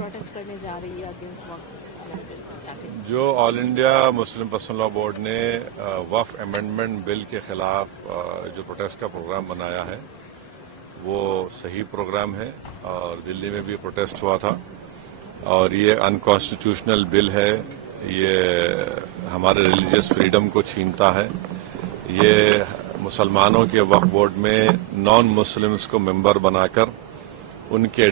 Protest करने जा रही है अगेंस्ट वक्फ? जो all India Muslim personal law board ने वक्फ अमेंडमेंट बिल के खिलाफ जो प्रोटेस्ट का प्रोग्राम बनाया है वो सही प्रोग्राम है और दिल्ली में भी प्रोटेस्ट हुआ था और ये अनकॉन्स्टिट्यूशनल बिल है। ये हमारे रिलीजियस फ्रीडम को छीनता है। ये मुसलमानों के वक्फ बोर्ड में नॉन मुस्लिम्स को मेंबर बनाकर उनके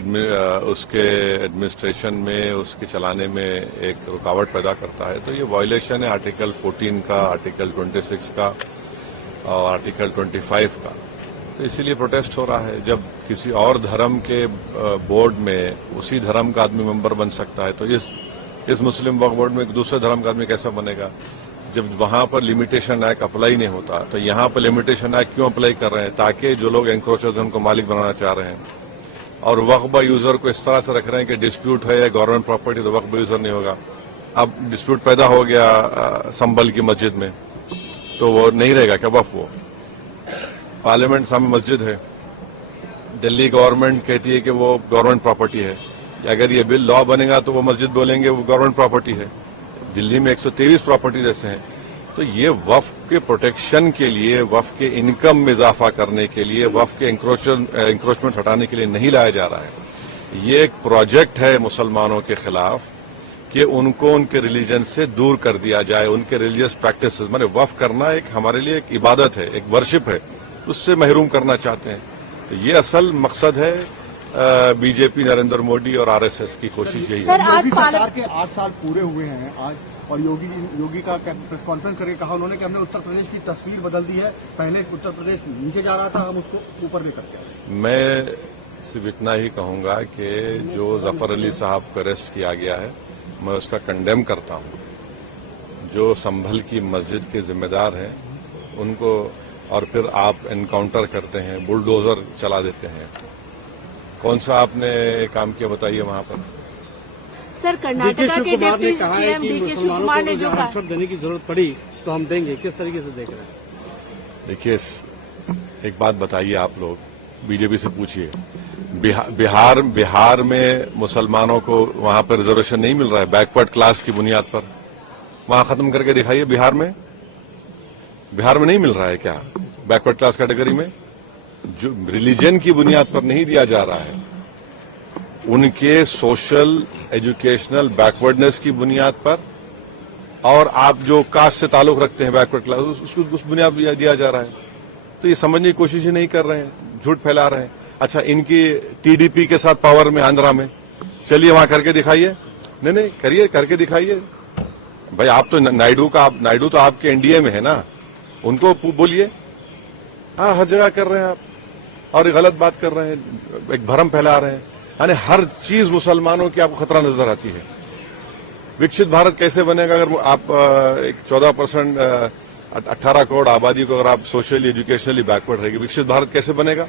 उसके एडमिनिस्ट्रेशन में उसके चलाने में एक रुकावट पैदा करता है। तो ये वायलेशन है आर्टिकल 14 का, आर्टिकल 26 का और आर्टिकल 25 का। तो इसीलिए प्रोटेस्ट हो रहा है। जब किसी और धर्म के बोर्ड में उसी धर्म का आदमी मेंबर बन सकता है तो इस मुस्लिम वक्फ बोर्ड में एक दूसरे धर्म का आदमी कैसा बनेगा? जब वहां पर लिमिटेशन एक्ट अप्लाई नहीं होता तो यहां पर लिमिटेशन एक्ट क्यों अप्लाई कर रहे हैं? ताकि जो लोग एंक्रोचर्स हैं उनको मालिक बनाना चाह रहे हैं और वक्फ यूजर को इस तरह से रख रहे हैं कि डिस्प्यूट है या गवर्नमेंट प्रॉपर्टी तो वक्फ यूजर नहीं होगा। अब डिस्प्यूट पैदा हो गया संभल की मस्जिद में तो वो नहीं रहेगा क्या वक्फ? वो पार्लियामेंट सामने मस्जिद है, दिल्ली गवर्नमेंट कहती है कि वो गवर्नमेंट प्रॉपर्टी है। अगर ये बिल लॉ बनेगा तो वो मस्जिद बोलेंगे वो गवर्नमेंट प्रॉपर्टी है। दिल्ली में 123 प्रॉपर्टी जैसे हैं। तो ये वक्फ के प्रोटेक्शन के लिए, वक्फ के इनकम में इजाफा करने के लिए, वक्फ के इंक्रोचमेंट हटाने के लिए नहीं लाया जा रहा है। ये एक प्रोजेक्ट है मुसलमानों के खिलाफ कि उनको उनके रिलीजन से दूर कर दिया जाए, उनके रिलीजियस प्रैक्टिस माने वक्फ करना एक हमारे लिए एक इबादत है, एक वर्शिप है, उससे महरूम करना चाहते हैं। तो ये असल मकसद है बीजेपी, नरेंद्र मोदी और आरएसएस की कोशिश यही है। योगी सरकार के 8 साल पूरे हुए हैं आज और योगी का प्रेस कॉन्फ्रेंस करके कहा उन्होंने कि हमने उत्तर प्रदेश की तस्वीर बदल दी है। पहले उत्तर प्रदेश नीचे जा रहा था, हम उसको ऊपर लेकर के आए। मैं सिर्फ इतना ही कहूंगा कि जो जफर अली साहब को अरेस्ट किया गया है मैं उसका कंडेम करता हूं। जो संभल की मस्जिद के जिम्मेदार हैं उनको और फिर आप एनकाउंटर करते हैं, बुलडोजर चला देते हैं। कौन सा आपने काम किया बताइए वहां पर? सर, कर्नाटका के deputy CM DK Shivakumar ने जो आरक्षण देने की जरूरत पड़ी तो हम देंगे, किस तरीके से देख रहे हैं? देखिए, एक बात बताइए, आप लोग बीजेपी से पूछिए, बिहार में मुसलमानों को वहां पर रिजर्वेशन नहीं मिल रहा है बैकवर्ड क्लास की बुनियाद पर। वहां खत्म करके दिखाइए। बिहार में नहीं मिल रहा है क्या बैकवर्ड क्लास कैटेगरी में? जो रिलीजन की बुनियाद पर नहीं दिया जा रहा है, उनके सोशल एजुकेशनल बैकवर्डनेस की बुनियाद पर, और आप जो कास्ट से ताल्लुक रखते हैं बैकवर्ड क्लास उस बुनियाद पर दिया जा रहा है। तो ये समझने की कोशिश ही नहीं कर रहे हैं, झूठ फैला रहे हैं। अच्छा, इनकी टीडीपी के साथ पावर में आंध्रा में, चलिए वहां करके दिखाइए। नहीं करिए, करके दिखाइए भाई। आप तो नायडू तो आपके एनडीए में है ना, उनको बोलिए। हाँ, हर जगह कर रहे हैं आप और एक गलत बात कर रहे हैं, एक भ्रम फैला रहे हैं। यानी हर चीज मुसलमानों की आपको खतरा नजर आती है। विकसित भारत कैसे बनेगा अगर आप एक 14% 18 करोड़ आबादी को अगर आप सोशली एजुकेशनली बैकवर्ड रहेगी? विकसित भारत कैसे बनेगा?